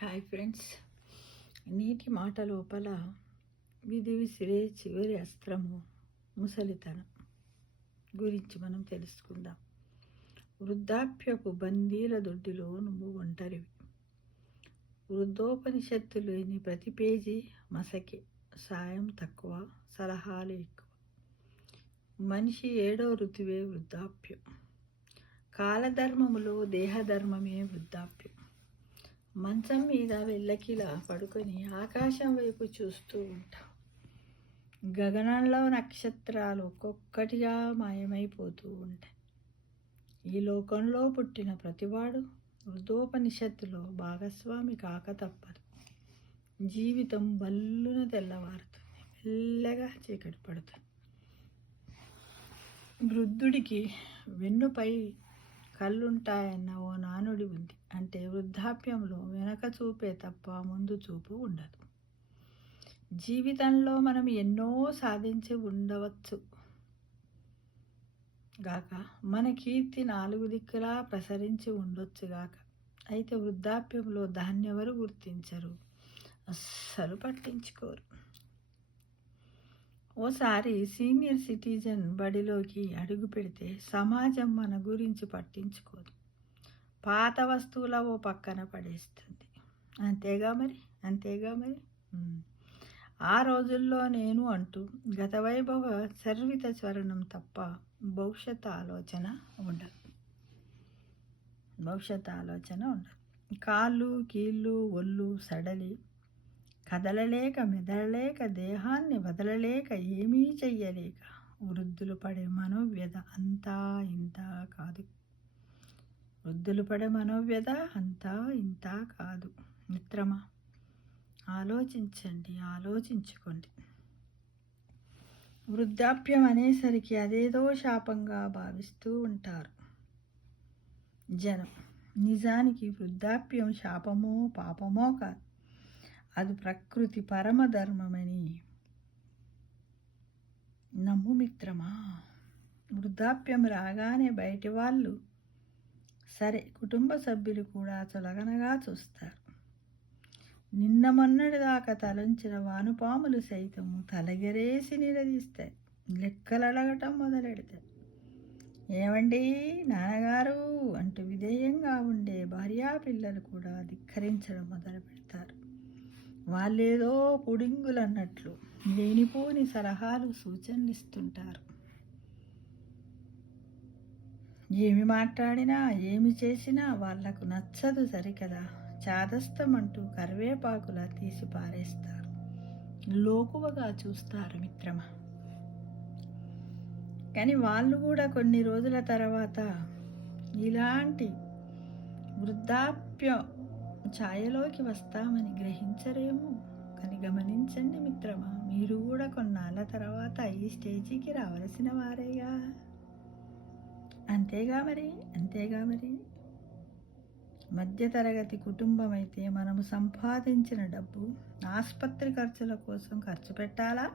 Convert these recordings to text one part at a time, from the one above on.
Hi friends, నీటి మాట లోపల విధి విసిరే చివరి అస్త్రము ముసలితనం గురించి మనం తెలుసుకుందాం. వృద్ధాప్యపు బందీల దొడ్డిలో నువ్వు ఒంటరివి. వృద్ధోపనిషత్తు లేని ప్రతి పేజీ మసకే, సాయం తక్కువ, సలహాలు ఎక్కువ. మనిషి 7వ ఋతువే వృద్ధాప్యం. కాలధర్మములో దేహధర్మమే వృద్ధాప్యం. మంచం మీద వెళ్ళకిలా పడుకొని ఆకాశం వైపు చూస్తూ ఉంటాం. గగనంలో నక్షత్రాలు ఒక్కొక్కటిగా మాయమైపోతూ ఉంటాయి. ఈ లోకంలో పుట్టిన ప్రతివాడు వృద్ధోపనిషత్తులో భాగస్వామి కాక తప్పదు. జీవితం బల్లున తెల్లవారుతుంది, మెల్లగా చీకటి పడుతుంది. వృద్ధుడికి వెన్నుపై కళ్ళుంటాయన్న ఓ నానుడి ఉంది. అంటే వృద్ధాప్యంలో వెనక చూపే తప్ప ముందు చూపు ఉండదు. జీవితంలో మనం ఎన్నో సాధించి ఉండవచ్చు గాక, మన కీర్తి 4 దిక్కులా ప్రసరించి ఉండొచ్చు గాక. అయితే వృద్ధాప్యంలో దాన్నెవరు గుర్తించరు, అస్సలు పట్టించుకోరు. ఓసారి సీనియర్ సిటిజన్ బడిలోకి అడుగు పెడితే సమాజం మన గురించి పట్టించుకోదు. పాత వస్తువుల ఓ పక్కన పడేస్తుంది. అంతేగా మరి. ఆ రోజుల్లో నేను అంటూ గత వైభవ చర్విత చరణం తప్ప భవిష్యత్ ఆలోచన ఉండదు. కాళ్ళు కీళ్ళు ఒళ్ళు సడలి కదలలేక మెదలలేక దేహాన్ని వదలలేక ఏమీ చెయ్యలేక వృద్ధులు పడే మనోవ్యధ అంతా ఇంతా కాదు. మిత్రమా, ఆలోచించుకోండి. వృద్ధాప్యం అనేసరికి అదేదో శాపంగా భావిస్తూ ఉంటారు జనం. నిజానికి వృద్ధాప్యం శాపమో పాపమో కాదు, అది ప్రకృతి పరమధర్మమని నమ్ము మిత్రమా. వృద్ధాప్యం రాగానే బయటి వాళ్ళు సరే, కుటుంబ సభ్యులు కూడా చులకనగా చూస్తారు. నిన్న మొన్నటి దాకా తలంచిన వానుపాములు సైతము తలగెరేసి నిలదీస్తాయి, లెక్కలు అడగటం మొదలెడతాయి. ఏమండి నాన్నగారు అంటూ విధేయంగా ఉండే భార్యా పిల్లలు కూడా ధిక్కరించడం మొదలు పెడతారు. వాళ్ళేదో పుడింగులు అన్నట్లు లేనిపోని సలహాలు సూచనలు ఇస్తుంటారు. ఏమి మాట్లాడినా ఏమి చేసినా వాళ్లకు నచ్చదు సరికదా. చాదస్తం అంటూ కరివేపాకులా తీసి పారేస్తారు, లోకువగా చూస్తారు మిత్రమా. కానీ వాళ్ళు కూడా కొన్ని రోజుల తర్వాత ఇలాంటి వృద్ధాప్య ఛాయలోకి వస్తామని గ్రహించరేమో. కానీ గమనించండి మిత్రమా, మీరు కూడా కొన్నాళ్ళ తర్వాత ఈ స్టేజీకి రావలసిన వారేగా. అంతేగా మరి. మధ్యతరగతి కుటుంబం అయితే మనము సంపాదించిన డబ్బు ఆసుపత్రి ఖర్చుల కోసం ఖర్చు పెట్టాలా,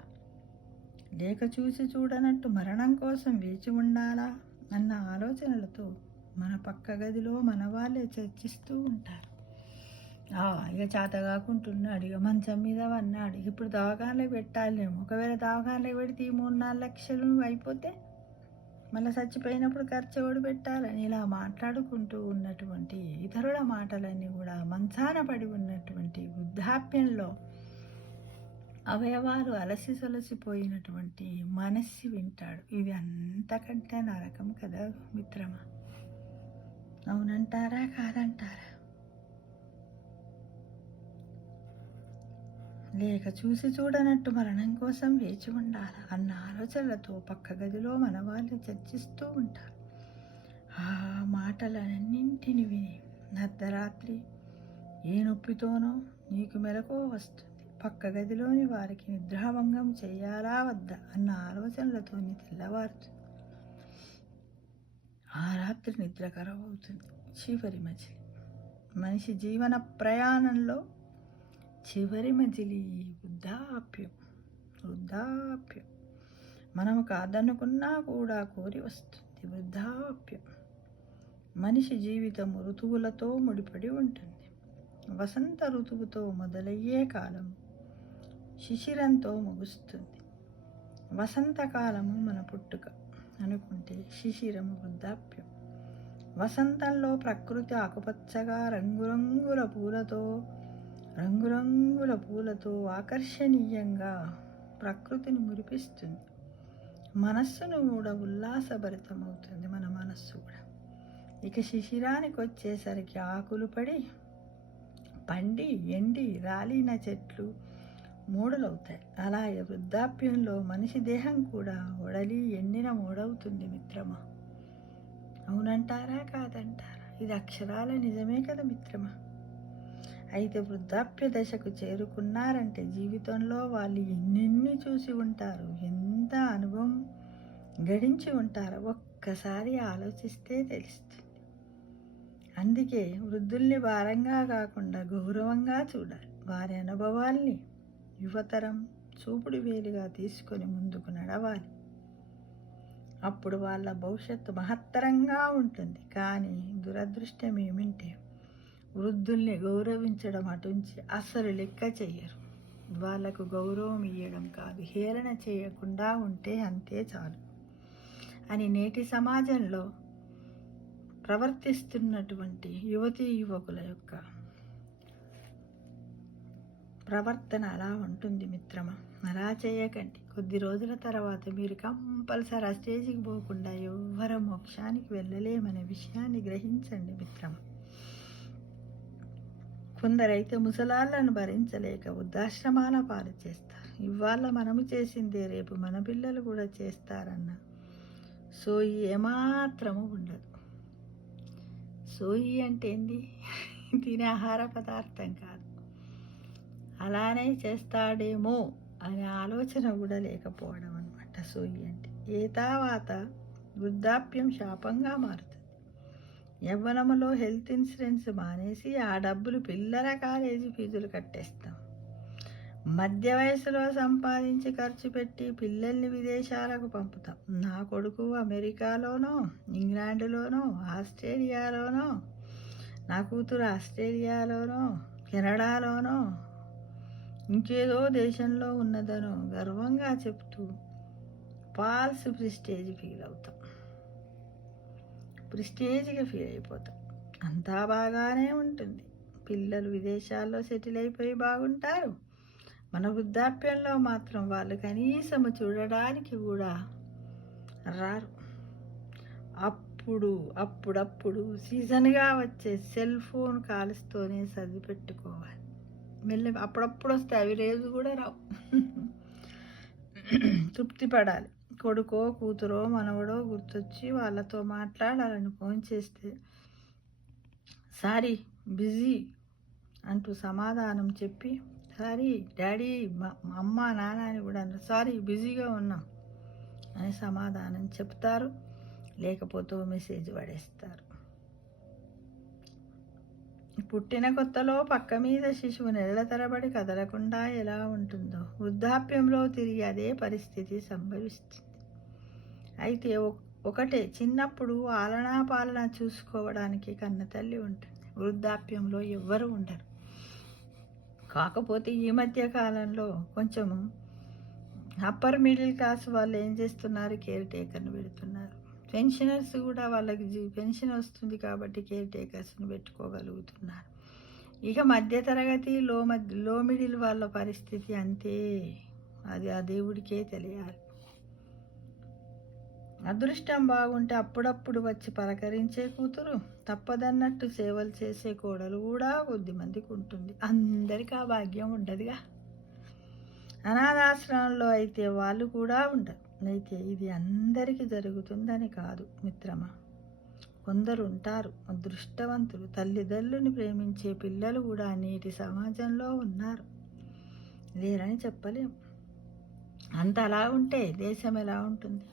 లేక చూసి చూడనట్టు మరణం కోసం వేచి ఉండాలా అన్న ఆలోచనలతో మన పక్క గదిలో మన వాళ్ళే చర్చిస్తూ ఉంటారు. ఇక చేత కాకుంటున్నాడు, ఇక మంచం మీద అన్నాడు, ఇప్పుడు దవాఖానలో పెట్టాలేమో. ఒకవేళ దవాఖానలో పెడితే ఈ 3-4 లక్షలు అయిపోతే మళ్ళీ చచ్చిపోయినప్పుడు ఖర్చు ఎవడు పెట్టాలని ఇలా మాట్లాడుకుంటూ ఉన్నటువంటి ఇతరుల మాటలన్నీ కూడా మంచాన పడి ఉన్నటువంటి వృద్ధాప్యంలో అవయవాలు అలసి సొలసిపోయినటువంటి మనస్సు వింటాడు. ఇది అంతకంటే నరకం కదా మిత్రమా. అవునంటారా కాదంటారా? లేక చూసి చూడనట్టు మరణం కోసం వేచి ఉండాలి అన్న ఆలోచనలతో పక్క గదిలో మన వాళ్ళు చర్చిస్తూ ఉంటారు. ఆ మాటలన్నింటిని విని అర్ధరాత్రి ఏ నొప్పితోనో నీకు మెలకువ వస్తుంది. పక్క గదిలోని వారికి నిద్రాభంగం చెయ్యాలా వద్దా అన్న ఆలోచనలతో తెల్లవారుతుంది. ఆ రాత్రి నిద్ర కరవవుతుంది. చివరి మజిలీ మనిషి జీవన ప్రయాణంలో చివరి మజిలీ వృద్ధాప్యం. మనము కాదనుకున్నా కూడా కోరి వస్తుంది వృద్ధాప్యం. మనిషి జీవితం ఋతువులతో ముడిపడి ఉంటుంది. వసంత ఋతువుతో మొదలయ్యే కాలం శిశిరంతో ముగుస్తుంది. వసంతకాలము మన పుట్టుక అనుకుంటే శిశిరము వృద్ధాప్యం. వసంతంలో ప్రకృతి ఆకుపచ్చగా రంగురంగుల పూలతో ఆకర్షణీయంగా ప్రకృతిని మురిపిస్తుంది. మనస్సును కూడా ఉల్లాసభరితమవుతుంది మన మనస్సు కూడా. ఇక శిశిరానికి వచ్చేసరికి ఆకులు పడి పండి ఎండి రాలిన చెట్లు మూడలవుతాయి. అలాగే వృద్ధాప్యంలో మనిషి దేహం కూడా ఒడలి ఎండిన మూడవుతుంది మిత్రమా. అవునంటారా కాదంటారా? ఇది అక్షరాల నిజమే కదా మిత్రమా. అయితే వృద్ధాప్య దశకు చేరుకున్నారంటే జీవితంలో వాళ్ళు ఎన్నెన్ని చూసి ఉంటారు, ఎంత అనుభవం గడించి ఉంటారో ఒక్కసారి ఆలోచిస్తే తెలుస్తుంది. అందుకే వృద్ధుల్ని భారంగా కాకుండా గౌరవంగా చూడాలి. వారి అనుభవాల్ని యువతరం చూపుడు వేలుగా తీసుకొని ముందుకు నడవాలి. అప్పుడు వాళ్ళ భవిష్యత్తు మహత్తరంగా ఉంటుంది. కానీ దురదృష్టం ఏమిటంటే వృద్ధుల్ని గౌరవించడం అటుంచి అసలు లెక్క చెయ్యరు. వాళ్లకు గౌరవం ఇవ్వడం కాదు, హేళన చేయకుండా ఉంటే అంతే చాలు అని నేటి సమాజంలో ప్రవర్తిస్తున్నటువంటి యువతీ యువకుల యొక్క ప్రవర్తన అలా ఉంటుంది మిత్రమా. అలా చేయకండి. కొద్ది రోజుల తర్వాత మీరు కంపల్సరీ ఆ స్టేజ్కి పోకుండా ఎవ్వరూ మోక్షానికి వెళ్ళలేమనే విషయాన్ని గ్రహించండి మిత్రమా. కొందరైతే ముసలాళ్లను భరించలేక వృద్ధాశ్రమాల పాలు చేస్తారు. ఇవాళ మనము చేసిందే రేపు మన పిల్లలు కూడా చేస్తారన్న సోయి ఏమాత్రము ఉండదు. సోయి అంటే ఏంది? తినే ఆహార పదార్థం కాదు. అలానే చేస్తాడేమో అనే ఆలోచన కూడా లేకపోవడం అనమాట సోయి అంటే. ఏ తర్వాత వృద్ధాప్యం శాపంగా మారుతుంది. యవ్వనములో హెల్త్ ఇన్సూరెన్స్ మానేసి ఆ డబ్బులు పిల్లల కాలేజీ ఫీజులు కట్టేస్తాం. మధ్య వయసులో సంపాదించి ఖర్చు పెట్టి పిల్లల్ని విదేశాలకు పంపుతాం. నా కొడుకు అమెరికాలోనో, ఇంగ్లాండ్లోనో, ఆస్ట్రేలియాలోనో, నా కూతురు ఆస్ట్రేలియాలోనో, కెనడాలోనో, ఇంకేదో దేశంలో ఉన్నదనో గర్వంగా చెప్తూ ఫాల్స్ ప్రిస్టేజ్ ఫీల్ అవుతాం. ప్రిస్టేజ్గా ఫీల్ అయిపోతాం. అంతా బాగానే ఉంటుంది. పిల్లలు విదేశాల్లో సెటిల్ అయిపోయి బాగుంటారు. మన వృద్ధాప్యంలో మాత్రం వాళ్ళు కనీసము చూడడానికి కూడా రారు. అప్పుడప్పుడు సీజన్గా వచ్చే సెల్ ఫోన్ కాల్స్తోనే చదివి పెట్టుకోవాలి. అప్పుడప్పుడు వస్తే అవి రేజు కూడా రావు. తృప్తి పడాలి. కొడుకో కూతురో మనవడో గుర్తొచ్చి వాళ్ళతో మాట్లాడాలని ఫోన్ చేస్తే సారీ బిజీ అంటూ సమాధానం చెప్పి, సారీ డాడీ అమ్మ నాన్న అని కూడా సారీ బిజీగా ఉన్నాం అని సమాధానం చెప్తారు. లేకపోతే మెసేజ్ పడేస్తారు. పుట్టిన కొత్తలో పక్క మీద శిశువు నెలల తరబడి కదలకుండా ఎలా ఉంటుందో వృద్ధాప్యంలో తిరిగి అదే పరిస్థితి సంభవిస్తుంది. అయితే ఒకటే, చిన్నప్పుడు ఆలనా పాలన చూసుకోవడానికి కన్న తల్లి ఉంటుంది. వృద్ధాప్యంలో ఎవ్వరూ ఉండరు. కాకపోతే ఈ మధ్య కాలంలో కొంచెము అప్పర్ మిడిల్ క్లాస్ వాళ్ళు ఏం చేస్తున్నారు, కేర్ టేకర్ని పెడుతున్నారు. పెన్షనర్స్ కూడా వాళ్ళకి పెన్షన్ వస్తుంది కాబట్టి కేర్ టేకర్స్ని పెట్టుకోగలుగుతున్నారు. ఇక మధ్యతరగతి లో మిడిల్ వాళ్ళ పరిస్థితి అంతే. అది ఆ దేవుడికే తెలియాలి. అదృష్టం బాగుంటే అప్పుడప్పుడు వచ్చి పలకరించే కూతురు, తప్పదన్నట్టు సేవలు చేసే కోడలు కూడా కొద్దిమందికి ఉంటుంది. అందరికీ ఆ భాగ్యం ఉండదుగా. అనాథాశ్రమంలో అయితే వాళ్ళు కూడా ఉండరు. అయితే ఇది అందరికీ జరుగుతుందని కాదు మిత్రమా. కొందరు ఉంటారు అదృష్టవంతులు. తల్లిదండ్రుని ప్రేమించే పిల్లలు కూడా నేటి సమాజంలో ఉన్నారు, లేరని చెప్పలేం. అంత అలా ఉంటే దేశం ఎలా ఉంటుంది?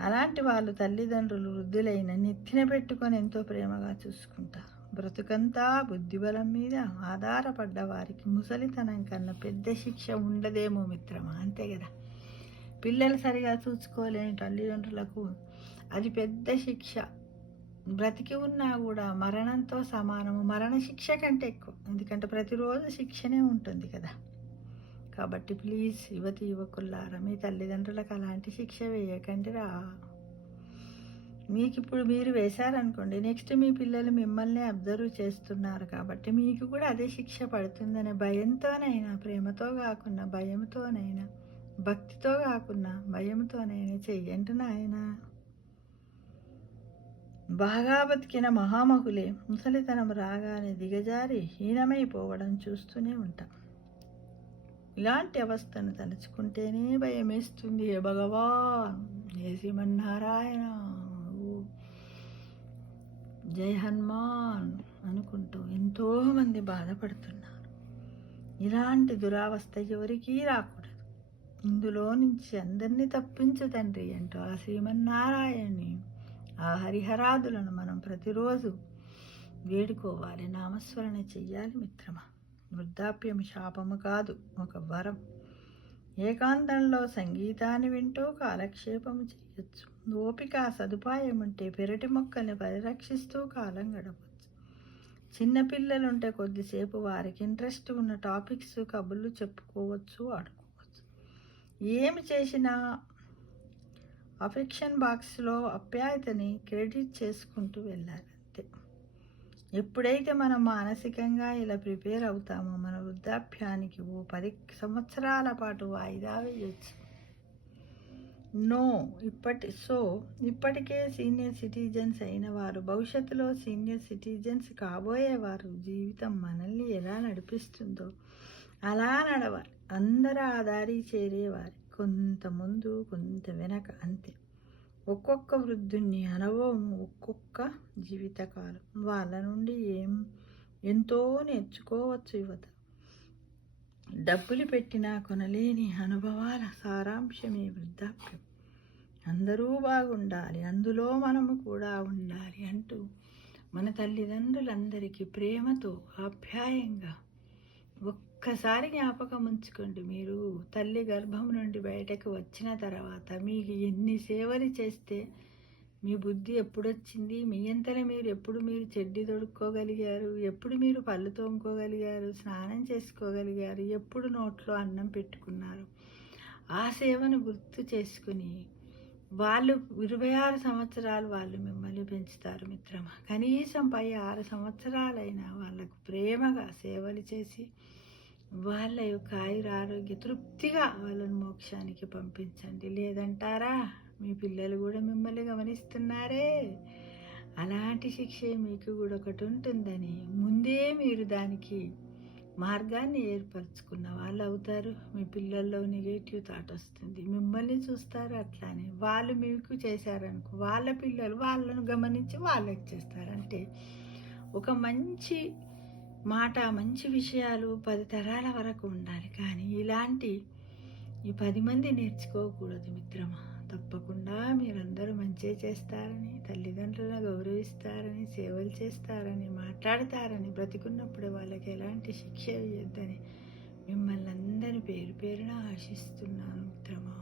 అలాంటి వాళ్ళు తల్లిదండ్రులు వృద్ధులైన నెత్తిన పెట్టుకొని ఎంతో ప్రేమగా చూసుకుంటారు. బ్రతుకంతా బుద్ధిబలం మీద ఆధారపడ్డ వారికి ముసలితనం కన్నా పెద్ద శిక్ష ఉండదేమో మిత్రమా. అంతే కదా. పిల్లలు సరిగా చూసుకోలేని తల్లిదండ్రులకు అది పెద్ద శిక్ష. బ్రతికి ఉన్నా కూడా మరణంతో సమానము, మరణ శిక్ష కంటే ఎక్కువ. ఎందుకంటే ప్రతిరోజు శిక్షనే ఉంటుంది కదా. కాబట్టి ప్లీజ్ యువతి యువకులారా, మీ తల్లిదండ్రులకు అలాంటి శిక్ష వేయకండిరా. మీకు ఇప్పుడు మీరు వేశారనుకోండి, నెక్స్ట్ మీ పిల్లలు మిమ్మల్ని అబ్జర్వ్ చేస్తున్నారు కాబట్టి మీకు కూడా అదే శిక్ష పడుతుందనే భయంతోనైనా, ప్రేమతో కాకుండా భయంతోనైనా, భక్తితో కాకుండా భయంతోనైనా చెయ్యండి నాయనా. బాగా బతికిన మహామహులే ముసలితనం రాగానే దిగజారి హీనమైపోవడం చూస్తూనే ఉంటాం. ఇలాంటి అవస్థను తలుచుకుంటేనే భయమేస్తుంది. హే భగవాన్, హే శ్రీమన్నారాయణ, జై హనుమాన్ అనుకుంటూ ఎంతోమంది బాధపడుతున్నారు. ఇలాంటి దురావస్థ ఎవరికీ రాకూడదు. ఇందులో నుంచి అందరినీ తప్పించు తండ్రి అంటూ ఆ శ్రీమన్నారాయణ్ణి, ఆ హరిహరాదులను మనం ప్రతిరోజు వేడుకోవాలి, నామస్మరణ చెయ్యాలి మిత్రమా. వృద్ధాప్యం శాపము కాదు, ఒక వరం. ఏకాంతంలో సంగీతాన్ని వింటూ కాలక్షేపము చేయొచ్చు. ఓపిక సదుపాయం ఉంటే పెరటి మొక్కల్ని పరిరక్షిస్తూ కాలం గడపచ్చు. చిన్నపిల్లలుంటే కొద్దిసేపు వారికి ఇంట్రెస్ట్ ఉన్న టాపిక్స్, కబుర్లు చెప్పుకోవచ్చు, ఆడుకోవచ్చు. ఏమి చేసినా అఫెక్షన్ బాక్స్లో ఆప్యాయతని క్రెడిట్ చేసుకుంటూ వెళ్ళాలి అంతే. ఎప్పుడైతే మనం మానసికంగా ఇలా ప్రిపేర్ అవుతామో మన వృద్ధాప్యానికి ఓ 10 సంవత్సరాల పాటు వాయిదా వేయచ్చు. ఇప్పటికే సీనియర్ సిటిజన్స్ అయిన వారు, భవిష్యత్తులో సీనియర్ సిటిజన్స్ కాబోయేవారు జీవితం మనల్ని ఎలా నడిపిస్తుందో అలా నడవాలి. అందరూ ఆ దారి చేరేవారు, కొంత ముందు కొంత వెనక అంతే. ఒక్కొక్క వృద్ధుని అనుభవం, ఒక్కొక్క జీవితకాలం. వాళ్ళ నుండి ఎంతో నేర్చుకోవచ్చు యువత. డబ్బులు పెట్టినా కొనలేని అనుభవాల సారాంశమే వృద్ధాప్యం. అందరూ బాగుండాలి, అందులో మనము కూడా ఉండాలి అంటూ మన తల్లిదండ్రులందరికీ ప్రేమతో ఆప్యాయంగా ఒక్కసారి జ్ఞాపకం ఉంచుకోండి. మీరు తల్లి గర్భం నుండి బయటకు వచ్చిన తర్వాత మీకు ఎన్ని సేవలు చేస్తే మీ బుద్ధి ఎప్పుడొచ్చింది, మీ అంతలో మీరు చెడ్డి తొడుక్కోగలిగారు, ఎప్పుడు మీరు పళ్ళు తోముకోగలిగారు, స్నానం చేసుకోగలిగారు, ఎప్పుడు నోట్లో అన్నం పెట్టుకున్నారు, ఆ సేవను గుర్తు చేసుకుని వాళ్ళు 26 సంవత్సరాలు వాళ్ళు మిమ్మల్ని పెంచుతారు మిత్రమా. కనీసం పై 6 సంవత్సరాలైనా వాళ్ళకు ప్రేమగా సేవలు చేసి వాళ్ళ యొక్క ఆరోగ్య తృప్తిగా వాళ్ళని మోక్షానికి పంపించండి. లేదంటారా, మీ పిల్లలు కూడా మిమ్మల్ని గమనిస్తున్నారే, అలాంటి శిక్షే మీకు కూడా ఒకటి ఉంటుందని ముందే మీరు దానికి మార్గాన్ని ఏర్పరచుకున్న వాళ్ళు అవుతారు. మీ పిల్లల్లో నెగటివ్ థాట్ వస్తుంది, మిమ్మల్ని చూస్తారు. అట్లానే వాళ్ళు మీకు చేశారనుకో, వాళ్ళ పిల్లలు వాళ్ళను గమనించి వాళ్ళకి చేస్తారు. అంటే ఒక మంచి మాట, మంచి విషయాలు 10 తరాల వరకు ఉండాలి. కానీ ఇలాంటి ఈ 10 మంది నేర్చుకోకూడదు మిత్రమా. తప్పకుండా మీరందరూ మంచి చేస్తారని, తల్లిదండ్రులను గౌరవిస్తారని, సేవలు చేస్తారని, మాట్లాడతారని, బ్రతికున్నప్పుడు వాళ్ళకి ఎలాంటి శిక్ష వేయొద్దని మిమ్మల్ని అందరి పేరు పేరున ఆశిస్తున్నాను మిత్రమా.